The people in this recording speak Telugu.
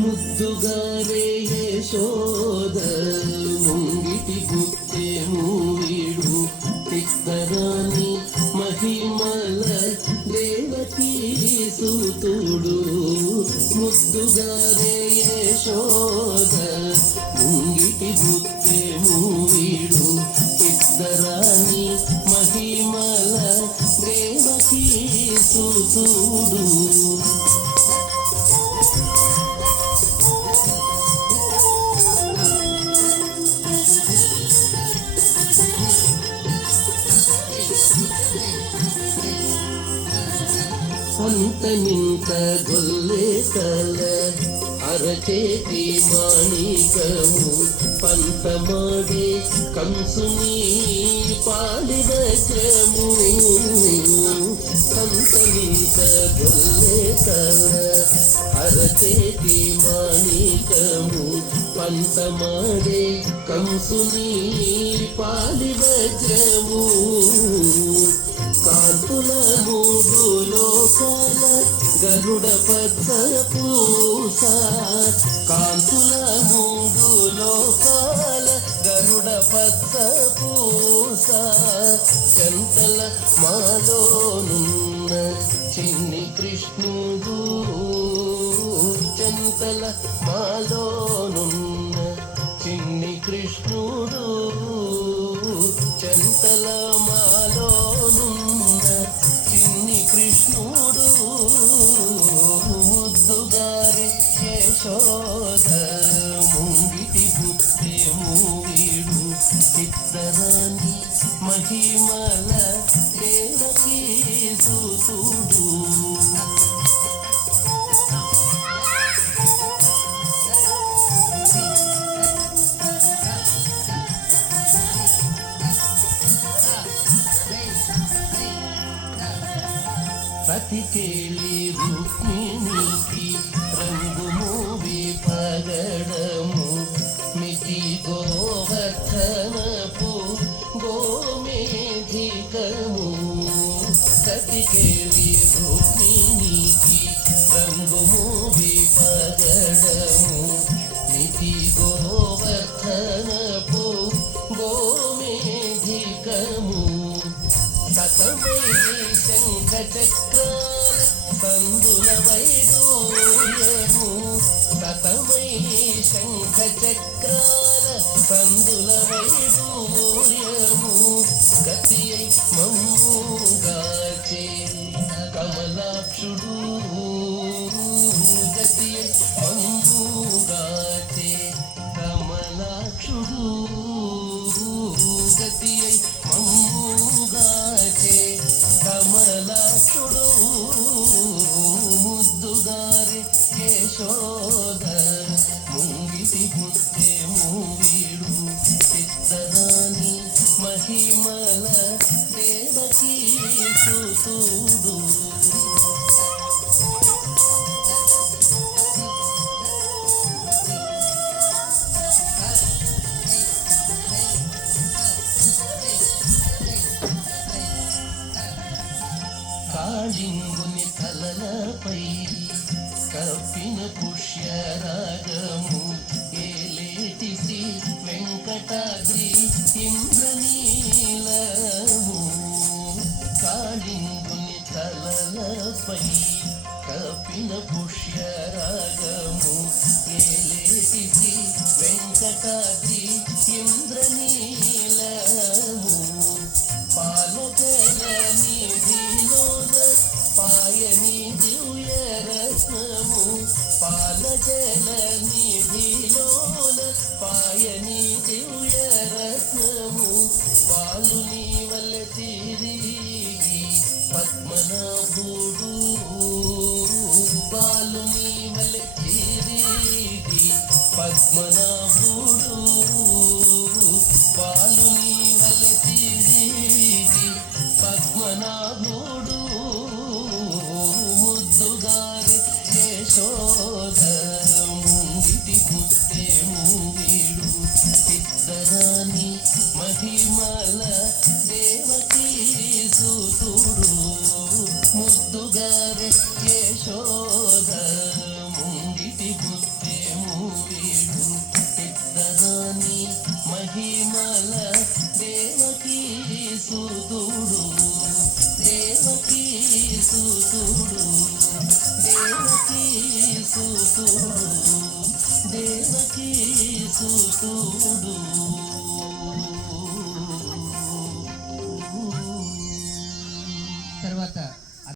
ముద్దుగారే యశోద ముంగిటి గుత్తే మూవిడు తిక్కరాని మహిమల దేవకీ సూతుడు. ముద్దుగారే యశోద ముంగిటి గుత్తే మూవిడు తిక్కరాని మహిమల దేవకీ సూతుడు. అంతనింత గొల్లే తల అరచేతి మాణికము పంతమాడే కంసుని పాలి వజ్రము. అంతనింత గొల్లే తల అరచేతి మాణికము పంతమాడే కంసుని పాలి వజ్రము. కాంతుల మూడు లోకాల గరుడ పచ్చ పూస. కాంతుల మూడు లోకాల గరుడ పచ్చ పూస. చెంతల మాలోనున్న చిన్ని కృష్ణుడు. చెంతల మాలోనున్న చిన్ని కృష్ణుడు. చెంతల మాలోనున్న చిన్ని కృష్ణుడు. ముద్దుగారే యశోద ముంగిటి గుత్తే మూవిడు ఇద్దరాని మహిమల దేవకీ సూతుడు. రతికేళి రుక్మిణికి రంగు మూవి పగడము మితి గోవర్ధనపు గోమేధికము. రతికేళి రుక్మిణికి రంగు మూవి పగడము మితి గోవర్ధనపు గోమేధికము. సతమై శంఖ చక్రాల సందుల వైడూర్యము. సతమై శంఖ చక్రాల సందుల వైడూర్యము. గతియై మమ్ముగాచే కమలాక్షుడు. గతియై మమ్ముగాచే కమలాక్షుడు. గతియై మమ్ముగాచే కమలాక్షుడు. ముద్దుగారే యశోద ముంగిటి గుత్తే మూవిడు ఇద్దరాని మహిమల దేవకీ సూతుడు. కాళింగుని తలలపై కప్పిన పుష్యరాగము ఏలేటి శ్రీ వెంకటాద్రి ఇంద్రనీలము. కాళింగుని తలలపై కప్పిన పుష్యరాగము ఏలేటి శ్రీ వెంకటాద్రి ఇంద్రనీలము. పాలజల నిధిలోన పాయని దివ్య రత్నము. పాలజల నిధిలోన పాయని దివ్య రత్నము. బాలుని వల్ల తిరిగి పద్మనాభుడు. బాలుని వల్ల తిరిగి పద్మనాభుడు. బాలుని వల్ల తిరిగి పద్మనాభుడు. ముద్దుగారే యశోద ముంగిటి గుత్తే మూవి అరే యశోద ముంగిటి గుత్తే మూవీడు ఇద్దరాని మహిమల దేవకీ సుతుడు దేవకీ సుతుడు దేవకీ సుతుడు దేవకీ సుతుడు